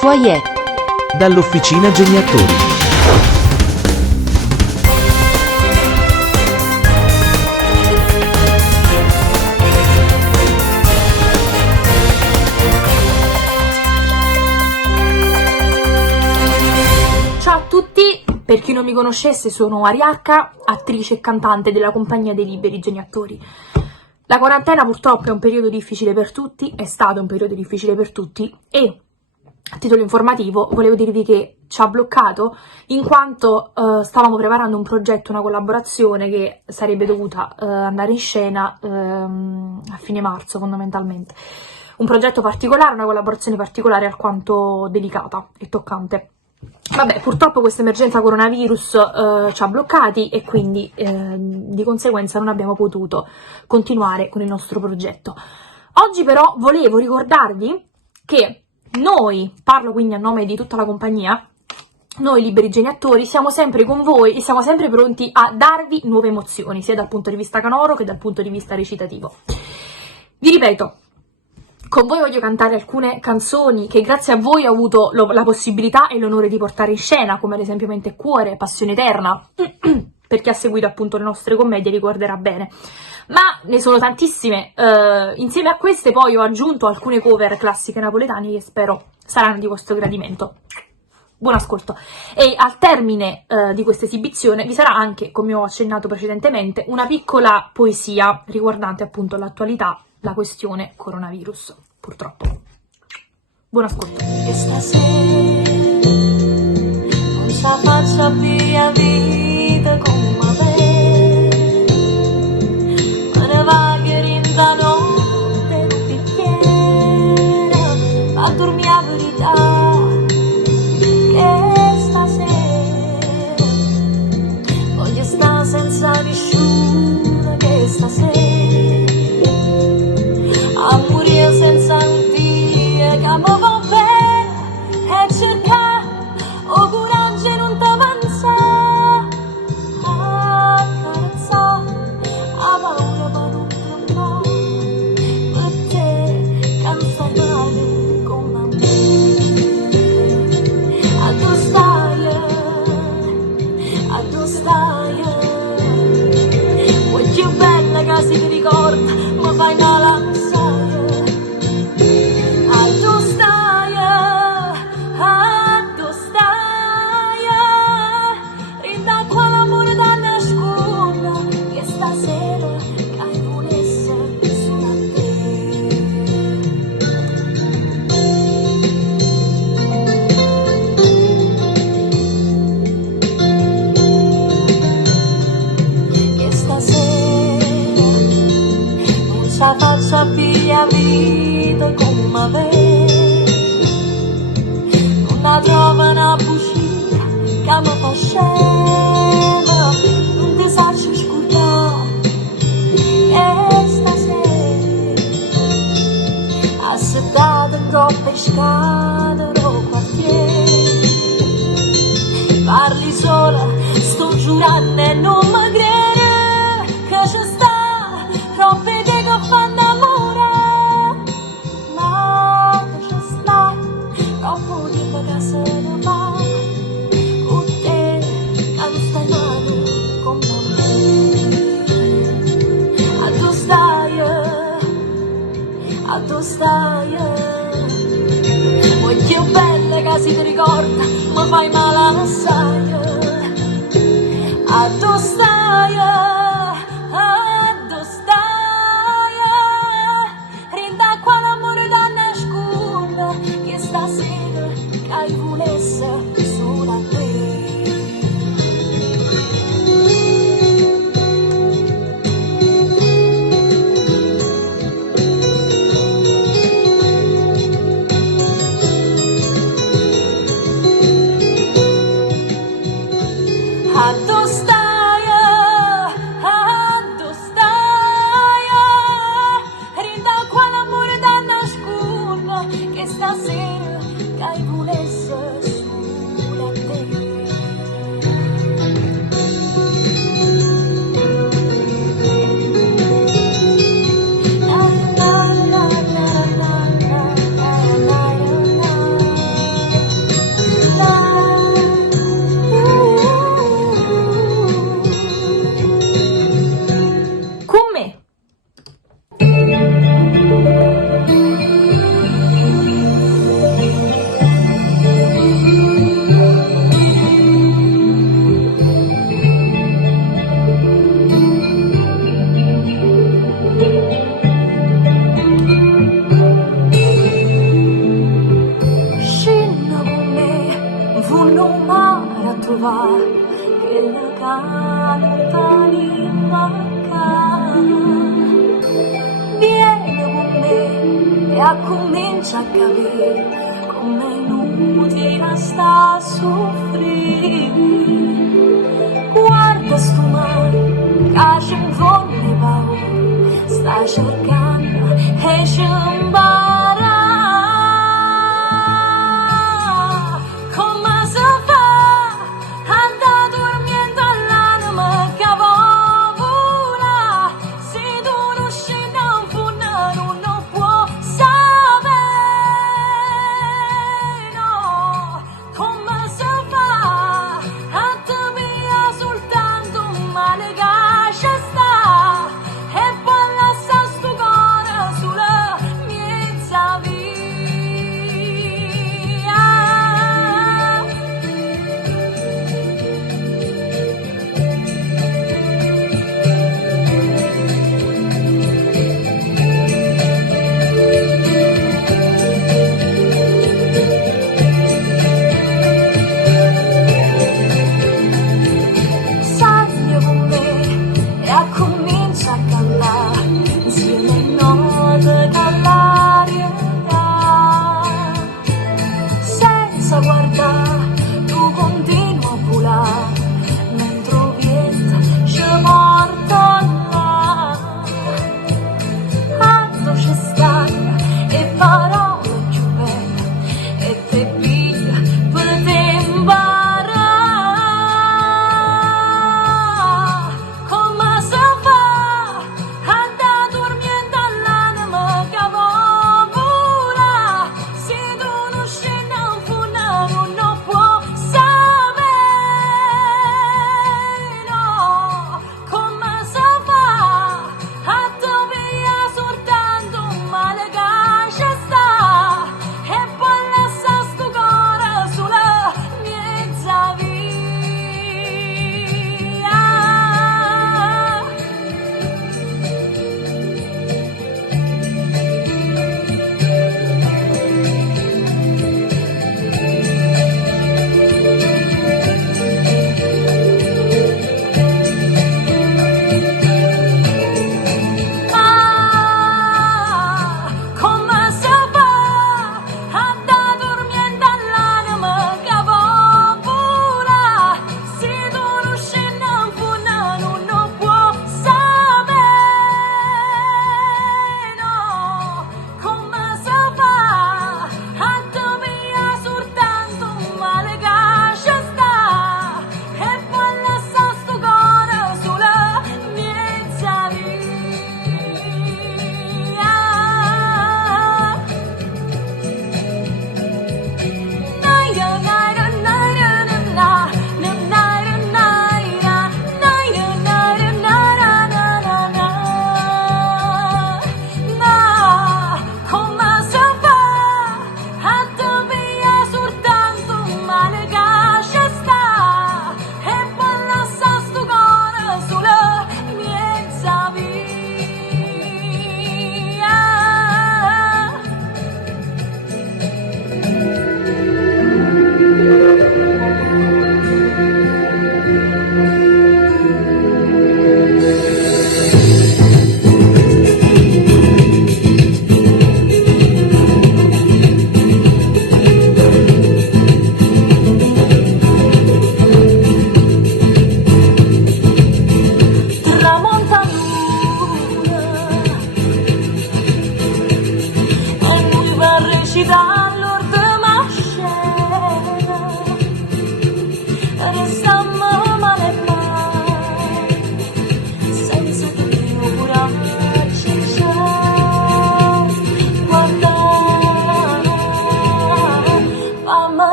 Foyer. Dall'Officina Geniatori. Ciao a tutti, per chi non mi conoscesse sono Ariarca, attrice e cantante della compagnia dei Liberi Geniatori. La quarantena purtroppo è un periodo difficile per tutti, è stato un periodo difficile per tutti e a titolo informativo volevo dirvi che ci ha bloccato in quanto stavamo preparando un progetto, una collaborazione che sarebbe dovuta andare in scena a fine marzo fondamentalmente. Un progetto particolare, una collaborazione particolare alquanto delicata e toccante. Vabbè, purtroppo questa emergenza coronavirus ci ha bloccati e quindi di conseguenza non abbiamo potuto continuare con il nostro progetto. Oggi però volevo ricordarvi che noi, parlo quindi a nome di tutta la compagnia, noi Liberi Geniatori siamo sempre con voi e siamo sempre pronti a darvi nuove emozioni, sia dal punto di vista canoro che dal punto di vista recitativo. Vi ripeto, con voi voglio cantare alcune canzoni che grazie a voi ho avuto la possibilità e l'onore di portare in scena, come ad esempio Mente e Cuore, Passione Eterna, per chi ha seguito appunto le nostre commedie ricorderà bene. Ma ne sono tantissime, insieme a queste poi ho aggiunto alcune cover classiche napoletane che spero saranno di vostro gradimento. Buon ascolto. E al termine di questa esibizione vi sarà anche, come ho accennato precedentemente, una piccola poesia riguardante appunto l'attualità, la questione coronavirus, purtroppo. Buon ascolto. Che stasera non ci faccia via vita come me, me ne va che rinda notte un bicchiere, a dormire a verità. Che stasera voglio stare senza nessuno, che stasera a morire senza un Dio che mi va bene e cercare o coraggio non t'avanza a carezzare a paura per un tremare per te che non stai male come me. A tu stai voglio bella che si ti ricorda ma fai male. Faccia via vita come me, non la trova una bucina che mi fa scema, non ti sacci scordare che stasera assettate in troppe scale o quartiere, parli sola, sto giurando e non mi crede che ci sta troppe fanno amore, ma che ci sta troppo di casa da fare con te che non stai male come me. A tu stai voglio bella che si ti ricorda ma fai male assai. A tu stai stasera che hai volesse solo a te. A tu stai comincia a capire come è inutile sta a soffrire. Guarda sto mare, che ci infonde paura, sta cercando e ci impara. Come si fa a da dormiendo all'anima che vola, se tu non scendi a un funnaro non può sapere, no. Come si fa a te via soltanto un male che ci sta e poi lascia sto cuore sulla mia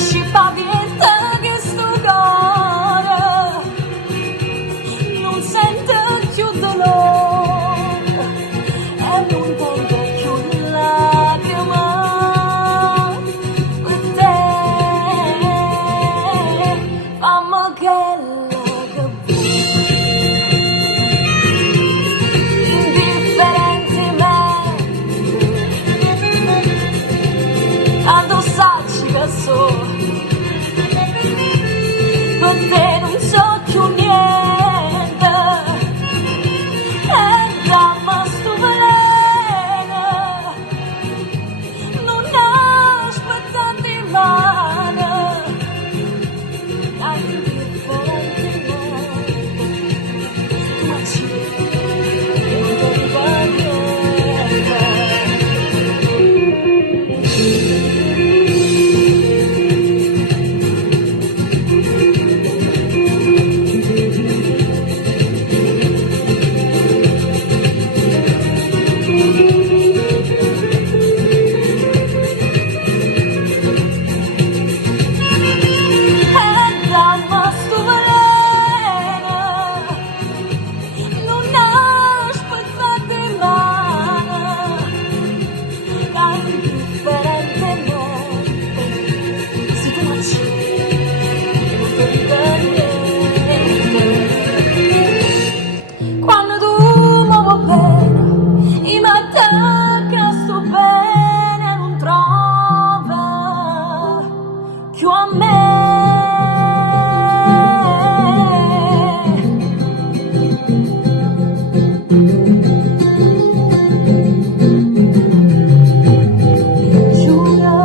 si paventa che sto cuore non sente più dolore e non tengo più lacrime per te. Fammi quella che vuoi, indifferentemente, tanto sacci che so, per te non so più niente, e dammi sto veleno, non aspettati male, dai indifferentemente, ma ci non arriva niente. Quando tu muovo bene, in attacca sto bene, non trova più a me. Giura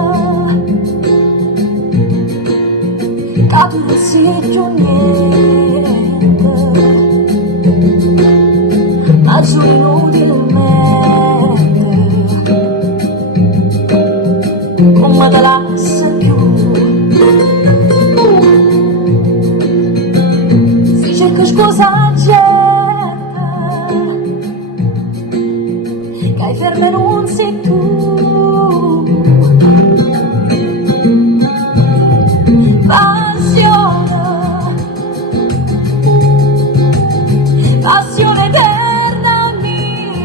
che tu non sei più niente, ma giuro inutilmente, come te lascio più. Se cerco scusa certa, che hai ferme non sei tu. Passione eterna mia,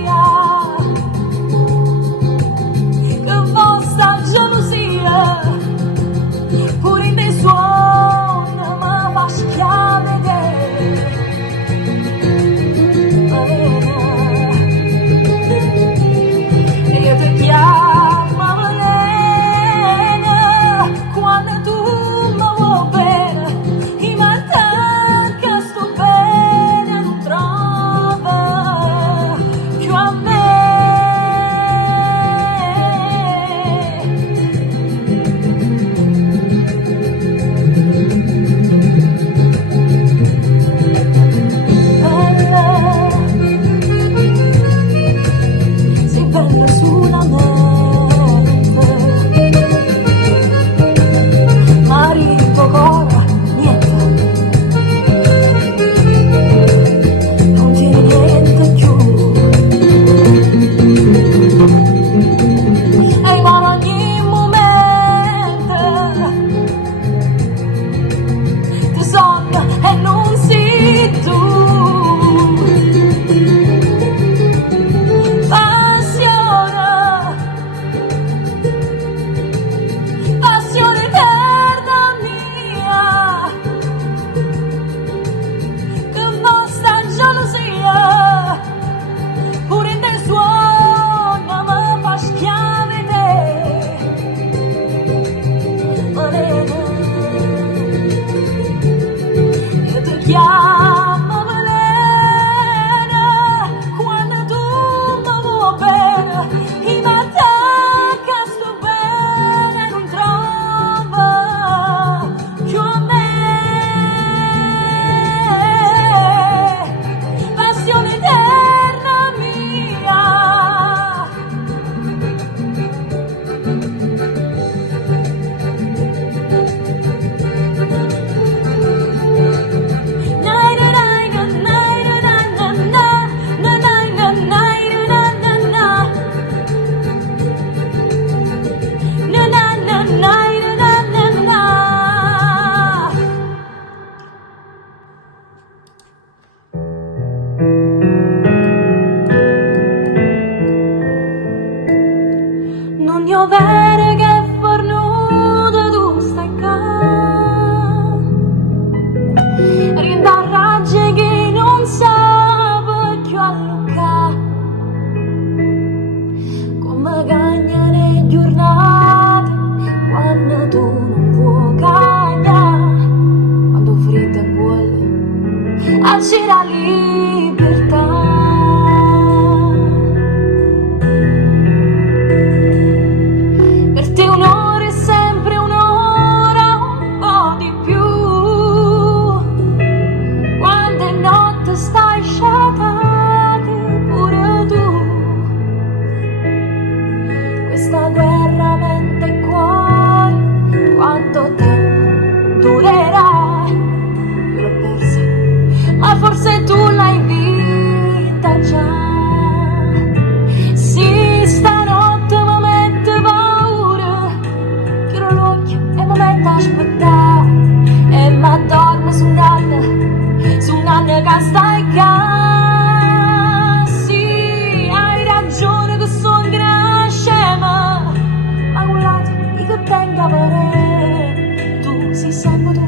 sempre tu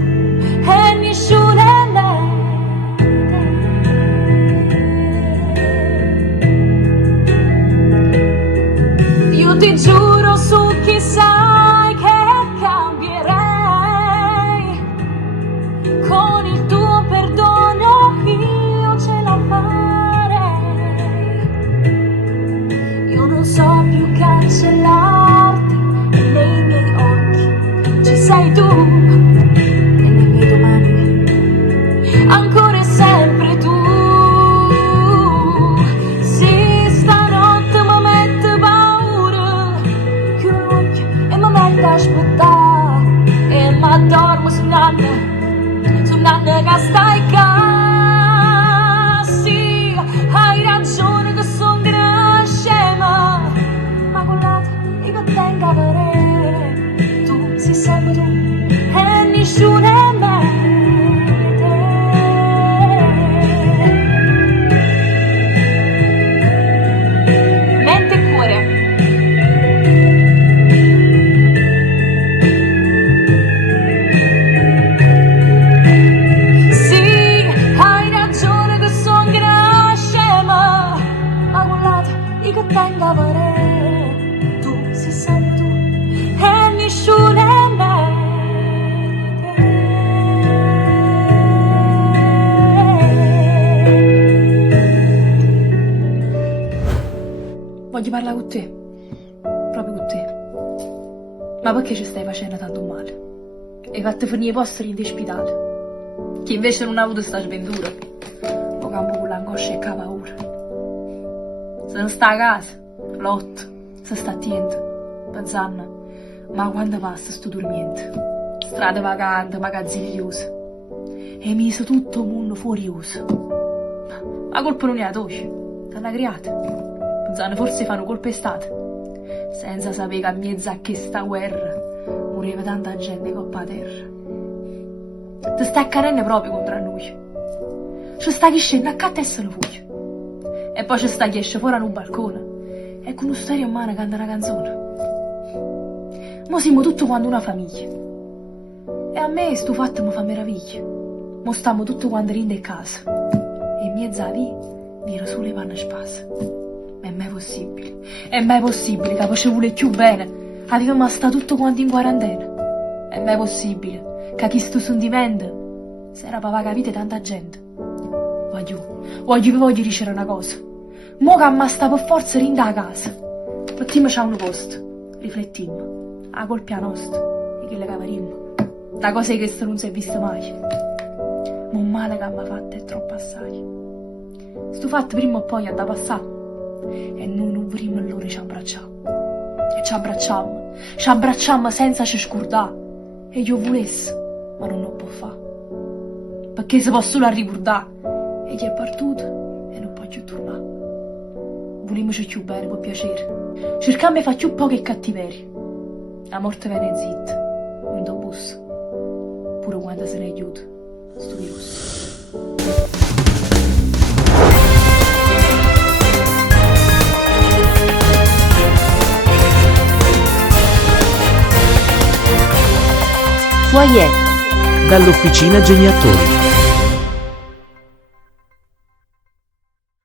e nessuno è lei. Io ti giuro su chi sai che cambierei, con il tuo perdono io ce la farei. Io non so più cancellarti nei miei occhi, ci sei tu, e nei miei domani ancora e sempre tu. Sì, stanotte mi mette paura, chiudo l'occhio e mi metto a aspettare, e mi addormo sognando che stai qua. Sì, hai ragione che sono gran scema, ma con l'altro io tengo a vedere, tu sei sempre tu e nessuno è me. Mente e cuore. Sì, hai ragione che sono gran scema, ma con l'altro io tengo a vedere, tu sei sempre tu e nessuno è me. Voglio parlare con te, proprio con te. Ma perché ci stai facendo tanto male? Hai fatto finire i posteri in ospedale, che invece non ha avuto sta sventura. Lo campo con l'angoscia e con la paura. Se non sta a casa, lotto, se sta attento, pensando, ma quando passa sto dormiente? Strade vaganti, magazzini chiusi. E mise tutto il mondo fuori uso. Ma la colpa non è la tua, t'hanno creata. Pensando forse fanno colpa estate, senza sapere che a mezzo a questa guerra moriva tanta gente coppa a terra. Ti stai accanendo proprio contro noi. Ci sta chi scende accanto e se lo fugge. E poi ci sta chi esce fuori a un balcone e con un stereo in mano canta una canzone. Mo siamo tutti quanti una famiglia, e a me sto fatto mi fa meraviglia. Mo stiamo tutti quanti rinde in casa, e in mezzo a vira solo le panne spase. È mai possibile? È mai possibile che ci vuole più bene? Avevamo sta tutto quanti in quarantena. È mai possibile che chi sto sentimento si era per capire tanta gente? Voglio dicere una cosa. Mo che amma sta per forza rinda a casa. Mettiamoci a un posto, riflettiamo. A colpa nostra e che le cavarimmo. Da cose che questo non si è visto mai. Ma un male che amma fatto è troppo assai. Sto fatto prima o poi ha da passare. E noi non vorremmo allora ci abbracciamo. E ci abbracciamo senza ci scordare. E io volessi, ma non lo può fare. Perché si può solo ricordare. E chi è partito e non può più tornare. Volimmoci più bene, per piacere. Cercammo di fare più poco e cattiveri. La morte viene zitta, non do bussa. Pure quando se ne aiuta, sto virus. Foyer, dall'Officina Geniatori.